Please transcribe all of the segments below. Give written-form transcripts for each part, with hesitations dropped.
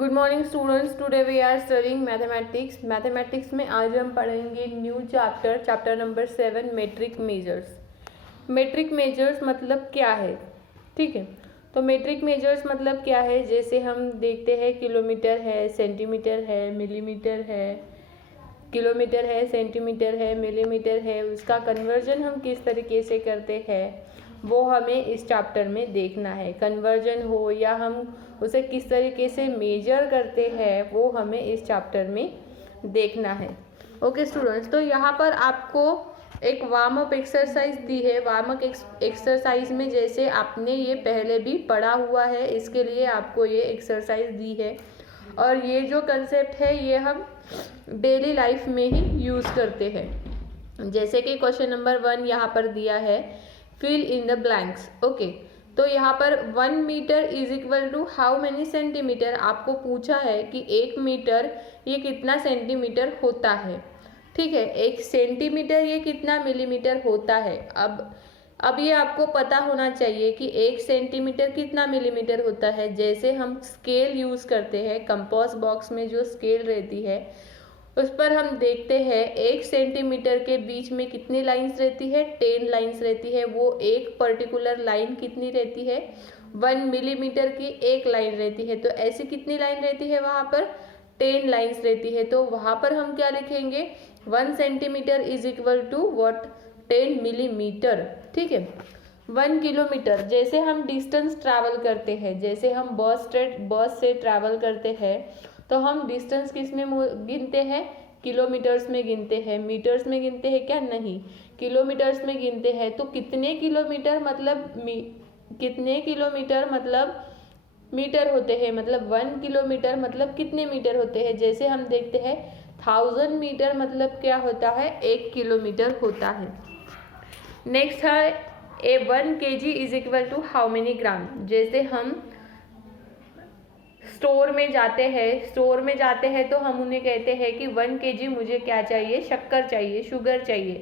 Good morning students, today we are studying mathematics. Mathematics में आज हम पढ़ेंगे new chapter number 7 metric measures. Metric measures मतलब क्या है, ठीक है। तो मेट्रिक मेजर्स मतलब क्या है, जैसे हम देखते हैं किलोमीटर है, सेंटीमीटर है, मिलीमीटर है, किलोमीटर है, सेंटीमीटर है, मिलीमीटर है, उसका कन्वर्जन हम किस तरीके से करते हैं वो हमें इस चैप्टर में देखना है। कन्वर्जन हो या हम उसे किस तरीके से मेजर करते हैं वो हमें इस चैप्टर में देखना है। ओके स्टूडेंट्स, तो यहाँ पर आपको एक वार्म अप एक्सरसाइज दी है। वार्म अप एक्सरसाइज में जैसे आपने ये पहले भी पढ़ा हुआ है, इसके लिए आपको ये एक्सरसाइज दी है और ये जो कंसेप्ट है ये हम डेली लाइफ में ही यूज़ करते हैं। जैसे कि क्वेश्चन नंबर 1 यहाँ पर दिया है, fill in the blanks. Okay, तो यहाँ पर 1 metre is equal to how many centimeter. आपको पूछा है कि 1 मीटर ये कितना सेंटीमीटर होता है, ठीक है। 1 सेंटीमीटर ये कितना मिलीमीटर होता है। अब ये आपको पता होना चाहिए कि 1 सेंटीमीटर कितना मिलीमीटर होता है। जैसे हम स्केल यूज़ करते हैं, कंपास बॉक्स में जो स्केल रहती है उस पर हम देखते हैं 1 सेंटीमीटर के बीच में कितनी लाइंस रहती है, 10 लाइंस रहती है। वो एक पर्टिकुलर लाइन कितनी रहती है, 1 मिलीमीटर की एक लाइन रहती है। तो ऐसी कितनी लाइन रहती है, वहाँ पर 10 लाइंस रहती है। तो वहाँ पर हम क्या लिखेंगे, 1 centimetre is equal to what, 10 millimeter, ठीक है। 1 किलोमीटर, जैसे हम डिस्टेंस ट्रैवल करते हैं, जैसे हम बस से ट्रैवल करते हैं तो हम डिस्टेंस किस में गिनते हैं, किलोमीटर्स में गिनते हैं। मीटर्स में गिनते हैं क्या, नहीं, किलोमीटर्स में गिनते हैं। तो कितने किलोमीटर मतलब मीटर होते हैं, मतलब 1 किलोमीटर मतलब कितने मीटर होते हैं। जैसे हम देखते हैं 1000 मीटर मतलब क्या होता है, 1 किलोमीटर होता है। नेक्स्ट है 1 kg is equal to how many gram. जैसे हम स्टोर में जाते हैं तो हम उन्हें कहते हैं कि 1 kg मुझे क्या चाहिए, शक्कर चाहिए, शुगर चाहिए।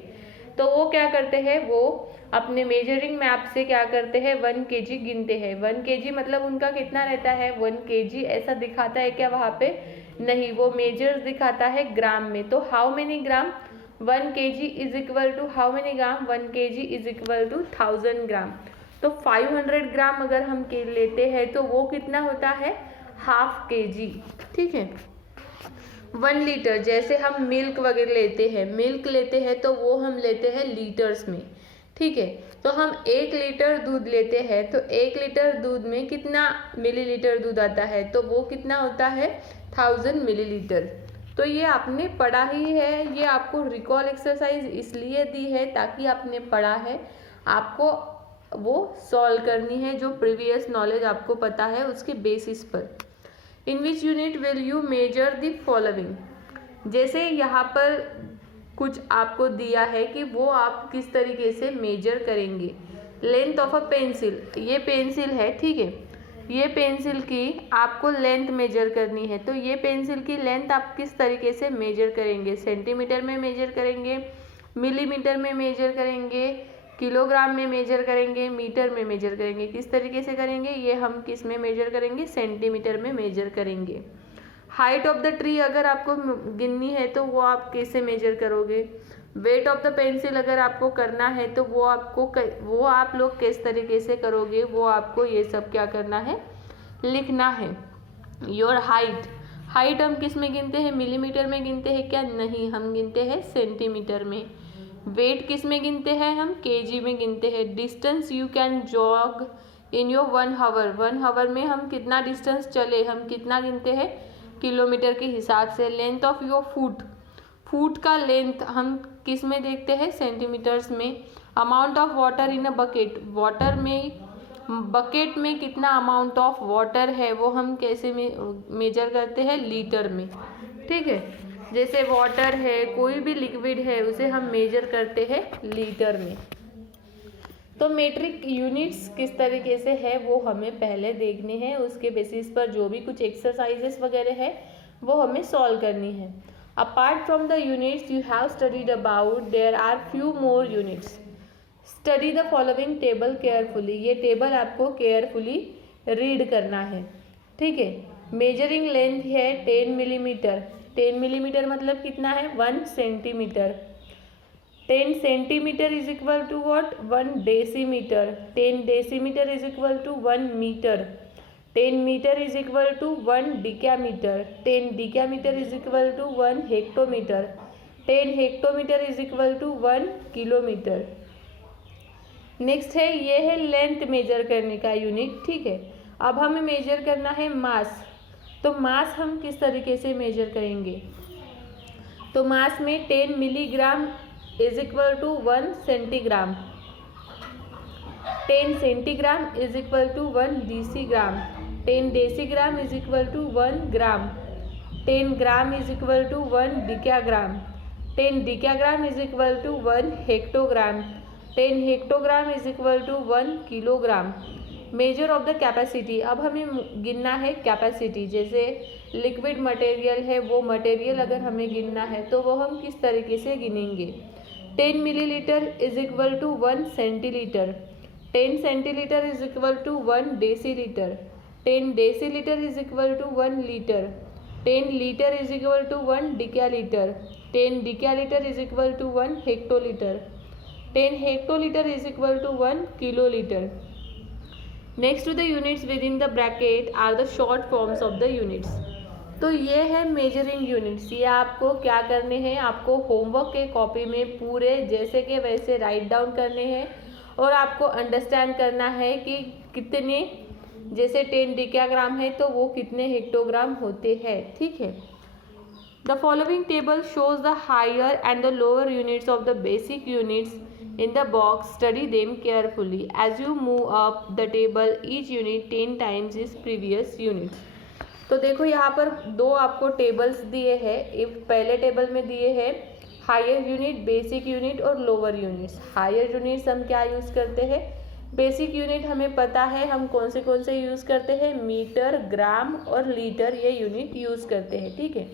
तो वो क्या करते हैं, वो अपने मेजरिंग मैप से क्या करते हैं, 1 kg गिनते हैं। 1 kg मतलब उनका कितना रहता है, 1 kg ऐसा दिखाता है क्या वहाँ पे, नहीं, वो मेजर्स दिखाता है ग्राम में। तो how many gram, 1 kg is equal to how many gram, 1 kg is equal to 1000 gram. तो 500 ग्राम अगर हम लेते हैं तो वो कितना होता है, ½ kg, ठीक है। 1 लीटर, जैसे हम मिल्क वगैरह लेते हैं तो वो हम लेते हैं लीटर्स में, ठीक है। तो हम 1 लीटर दूध लेते हैं तो 1 लीटर दूध में कितना मिलीलीटर दूध आता है, तो वो कितना होता है, 1000 मिलीलीटर। तो ये आपने पढ़ा ही है, ये आपको रिकॉल एक्सरसाइज इसलिए दी है ताकि आपने पढ़ा है, आपको वो सॉल्व करनी है जो प्रीवियस नॉलेज आपको पता है उसके बेसिस पर। In which unit will you measure the following. जैसे यहाँ पर कुछ आपको दिया है कि वो आप किस तरीके से मेजर करेंगे। लेंथ ऑफ अ पेंसिल, ये पेंसिल है, ठीक है, ये पेंसिल की आपको लेंथ मेजर करनी है। तो ये पेंसिल की लेंथ आप किस तरीके से मेजर करेंगे, सेंटीमीटर में मेजर करेंगे, मिलीमीटर में मेजर करेंगे, किलोग्राम में मेजर करेंगे, मीटर में मेजर करेंगे, किस तरीके से करेंगे, ये हम किस में मेजर करेंगे, सेंटीमीटर में मेजर करेंगे। हाइट ऑफ द ट्री अगर आपको गिननी है तो वो आप कैसे मेजर करोगे। वेट ऑफ द पेंसिल अगर आपको करना है तो वो आप लोग किस तरीके से करोगे, वो आपको ये सब क्या करना है, लिखना है। योर हाइट हम किस में गिनते हैं, मिलीमीटर में गिनते हैं क्या, नहीं, हम गिनते हैं सेंटीमीटर में। वेट किस में गिनते हैं, हम केजी में गिनते हैं। Distance you can jog in your 1 hour, 1 hour में हम कितना डिस्टेंस चले, हम कितना गिनते हैं, किलोमीटर के हिसाब से। लेंथ ऑफ योर फुट का लेंथ हम किस में देखते हैं, सेंटीमीटर्स में। Amount of water in a bucket, bucket में कितना अमाउंट ऑफ वाटर है वो हम कैसे मेजर करते हैं, लीटर में, ठीक है। जैसे वाटर है, कोई भी लिक्विड है, उसे हम मेजर करते हैं लीटर में। तो मेट्रिक यूनिट्स किस तरीके से है वो हमें पहले देखने हैं, उसके बेसिस पर जो भी कुछ एक्सरसाइजेस वगैरह है वो हमें सॉल्व करनी है। Apart from the units you have studied about, there are few more units. Study the following table carefully, ये टेबल आपको केयरफुली रीड करना है, ठीक है। मेजरिंग लेंथ है 10 मिलीमीटर। 10 मिलीमीटर मतलब कितना है? 1 centimetre. 10 centimetre is equal to what? 1 decimetre. 10 decimetre is equal to 1 metre. 10 metre is equal to 1 decametre. 10 decametre is equal to 1 hectometre. 10 hectometre is equal to 1 kilometre. Next है, ये है length major करने का unit, ठीक है। अब हमें major करना है मास। तो मास हम किस तरीके से मेजर करेंगे? तो मास में 10 milligram is equal to 1 centigram. 10 centigram is equal to 1 decigram. 10 decigram is equal to 1 gram. 10 gram is equal to 1 decagram. 10 decagram is equal to 1 hectogram. 10 hectogram is equal to 1 kilogram. Measure of the capacity. अब हमें गिनना है capacity. जैसे liquid material है, वो material अगर हमें गिनना है तो वो हम किस तरीके से गिनेंगे? 10 millilitre is equal to 1 centilitre. 10 centilitre is equal to 1 decilitre. 10 decilitre is equal to 1 litre. 10 litre is equal to 1 decalitre. 10 decalitre is equal to 1 hectolitre. 10 hectolitre is equal to 1 kilolitre. Next to the units with in the bracket are the short forms of the units. तो ये है measuring units. ये आपको क्या करने हैं? आपको homework के कॉपी में पूरे जैसे के वैसे राइट डाउन करने हैं और आपको अंडरस्टैंड करना है कि कितने, जैसे 10 डिकाग्राम है तो वो कितने हेक्टोग्राम होते हैं, ठीक है। The following table shows the higher and the lower units of the basic units in the box. Study them carefully. As you move up the table, each unit 10 times its previous units. तो देखो यहाँ पर दो आपको tables दिए हैं। पहले table में दिए हैं हायर यूनिट, बेसिक यूनिट और लोअर यूनिट्स। हायर यूनिट्स हम क्या यूज़ करते हैं? बेसिक यूनिट हमें पता है हम कौन से यूज़ करते हैं, मीटर, ग्राम और लीटर, ये यूनिट यूज़ करते हैं, ठीक है।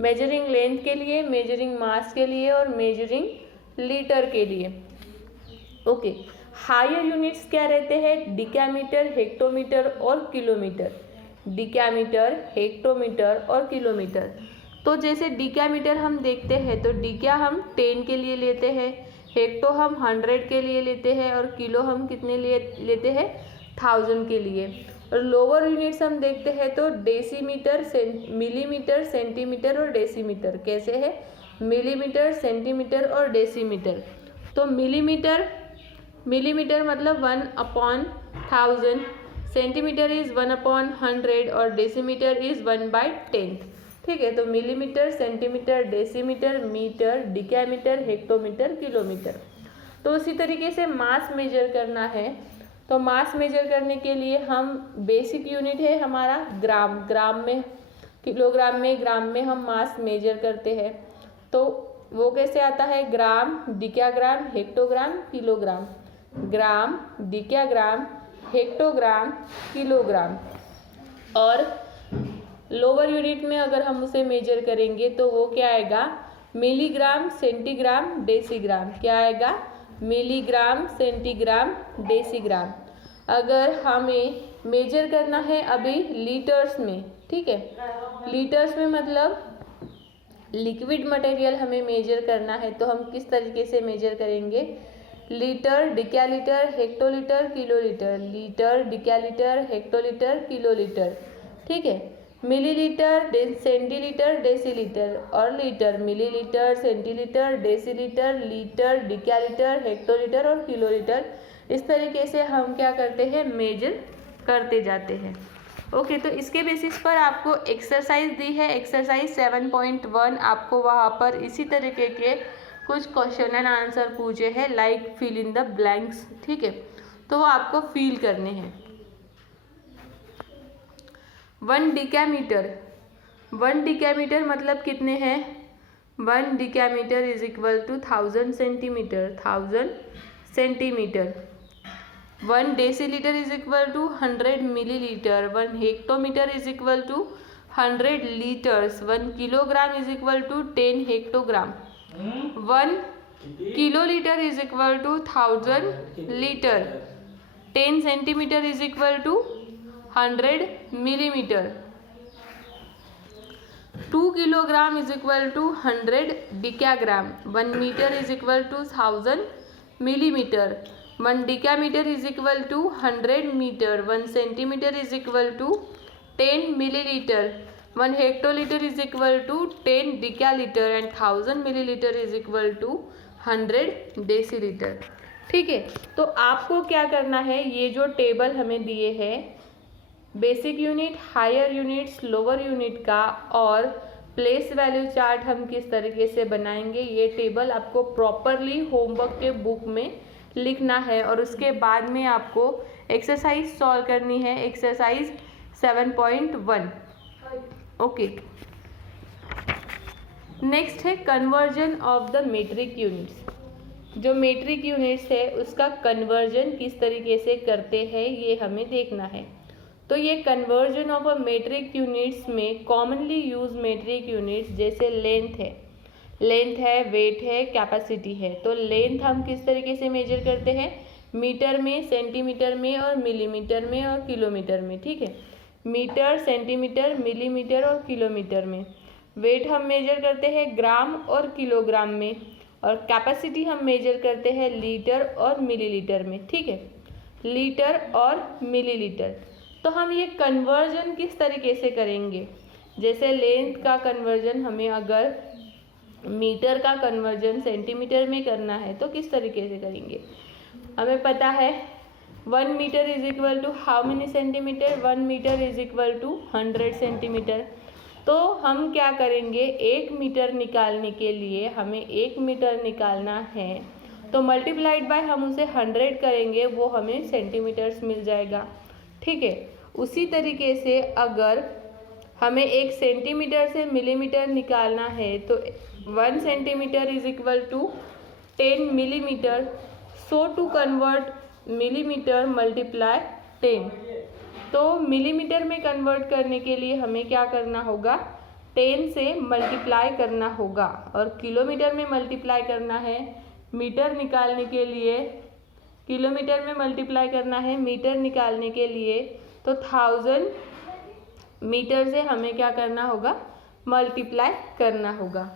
मेजरिंग लेंथ के लिए, मेजरिंग मास के लिए और मेजरिंग लीटर के लिए। ओके, हायर यूनिट्स क्या रहते हैं? डिकामीटर, हेक्टोमीटर और किलोमीटर। डिकामीटर, हेक्टोमीटर और किलोमीटर। तो जैसे डिकामीटर हम देखते हैं तो डिका हम 10 के लिए लेते हैं, हेक्टो हम 100 के लिए लेते हैं और किलो हम कितने लिए लेते हैं? 1000 के लिए। और लोअर यूनिट्स हम देखते हैं तो डेसीमीटर, मिलीमीटर, सेंटीमीटर और डेसीमीटर। कैसे है? मिलीमीटर, सेंटीमीटर और डेसीमीटर। तो मिलीमीटर मतलब 1/1000, सेंटीमीटर इज 1/100 और डेसीमीटर इज 1/10, ठीक है। तो millimetre, centimetre, decimetre, metre, decametre, hectometre, kilometre. तो उसी तरीके से मास मेजर करना है। तो मास मेजर करने के लिए हम बेसिक यूनिट है हमारा ग्राम। ग्राम में, किलोग्राम में, ग्राम में हम मास मेजर करते हैं। तो वो कैसे आता है? ग्राम, डिकाग्राम, हेक्टोग्राम, किलोग्राम। ग्राम, डिकाग्राम, हेक्टोग्राम, किलोग्राम। और लोअर यूनिट में अगर हम उसे मेजर करेंगे तो वो क्या आएगा? Milligram, centigram, decigram. क्या आएगा? Milligram, centigram, decigram. अगर हमें मेजर करना है अभी लीटर्स में, ठीक है, लीटर्स में मतलब लिक्विड मटेरियल हमें मेजर करना है तो हम किस तरीके से मेजर करेंगे? Litre, decalitre, hectolitre, kilolitre. Litre, decalitre, hectolitre, kilolitre, ठीक है। मिलीलीटर, सेंटीलीटर, डेसीलीटर और litre. Millilitre, centilitre, decilitre, litre, decalitre, hectolitre और किलोलीटर। इस तरीके से हम क्या करते हैं? मेजर करते जाते हैं। ओके, तो इसके बेसिस पर आपको एक्सरसाइज दी है, एक्सरसाइज 7.1। आपको वहाँ पर इसी तरीके के कुछ क्वेश्चन एंड आंसर पूछे हैं, like fill in the blanks, ठीक है। तो वो आपको फिल करने हैं। 1 डिकामीटर, 1 डिकामीटर मतलब कितने हैं? 1 decametre is equal to 1000 centimetre. 1000 centimetre. 1 decilitre is equal to 100 millilitre. 1 hectometre is equal to 100 litres. 1 kilogram is equal to 10 hectogram. 1 kilolitre is equal to 1000 litre. 10 centimetre is equal to 100 millimetre. 2 kilogram is equal to 100 decagram, 1 metre is equal to 1000 millimetre, 1 decametre is equal to 100 metre, 1 centimetre is equal to 10 millilitre, 1 hectolitre is equal to 10 decalitre and 1000 millilitre is equal to 100 decilitre. ठीक है, तो आपको क्या करना है, ये जो table हमें दिए हैं basic unit, higher units, lower unit का और प्लेस वैल्यू चार्ट हम किस तरीके से बनाएंगे, ये टेबल आपको प्रॉपरली होमवर्क के बुक में लिखना है और उसके बाद में आपको एक्सरसाइज सॉल्व करनी है, एक्सरसाइज 7.1। ओके, नेक्स्ट है conversion of the metric units. जो मेट्रिक यूनिट्स है उसका कन्वर्जन किस तरीके से करते हैं ये हमें देखना है। तो ये conversion of a metric units में कॉमनली यूज मेट्रिक यूनिट्स जैसे लेंथ है, वेट है, कैपेसिटी है। तो लेंथ हम किस तरीके से मेजर करते हैं, मीटर में, सेंटीमीटर में और मिलीमीटर में और किलोमीटर में। ठीक है, मीटर, सेंटीमीटर, मिलीमीटर और किलोमीटर में। वेट हम मेजर करते हैं ग्राम और किलोग्राम में और कैपेसिटी हम मेजर करते हैं लीटर और मिलीलीटर में। ठीक है, लीटर और मिलीलीटर। तो हम ये कन्वर्जन किस तरीके से करेंगे, जैसे लेंथ का कन्वर्जन हमें अगर मीटर का कन्वर्जन सेंटीमीटर में करना है तो किस तरीके से करेंगे। हमें पता है 1 metre is equal to how many centimetre, 1 metre is equal to 100 centimetre. तो हम क्या करेंगे, 1 मीटर निकालने के लिए हमें 1 मीटर निकालना है तो मल्टीप्लाइड बाय हम उसे 100 करेंगे, वो हमें सेंटीमीटर्स मिल जाएगा। ठीक है, उसी तरीके से अगर हमें 1 सेंटीमीटर से मिलीमीटर निकालना है तो 1 centimetre is equal to 10 millimetre. So to convert millimetre multiply 10, तो मिलीमीटर में कन्वर्ट करने के लिए हमें क्या करना होगा, 10 से मल्टीप्लाई करना होगा और किलोमीटर में मल्टीप्लाई करना है। मीटर निकालने के लिए किलोमीटर में मल्टीप्लाई करना है, मीटर निकालने के लिए तो 1000 मीटर से हमें क्या करना होगा, मल्टीप्लाई करना होगा।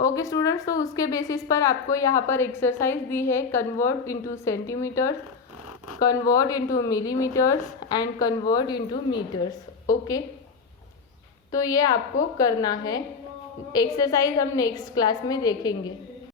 ओके स्टूडेंट्स, तो उसके बेसिस पर आपको यहाँ पर एक्सरसाइज दी है, convert into centimetres, convert into millimetres and convert into metres. Okay, तो ये आपको करना है। एक्सरसाइज हम नेक्स्ट क्लास में देखेंगे।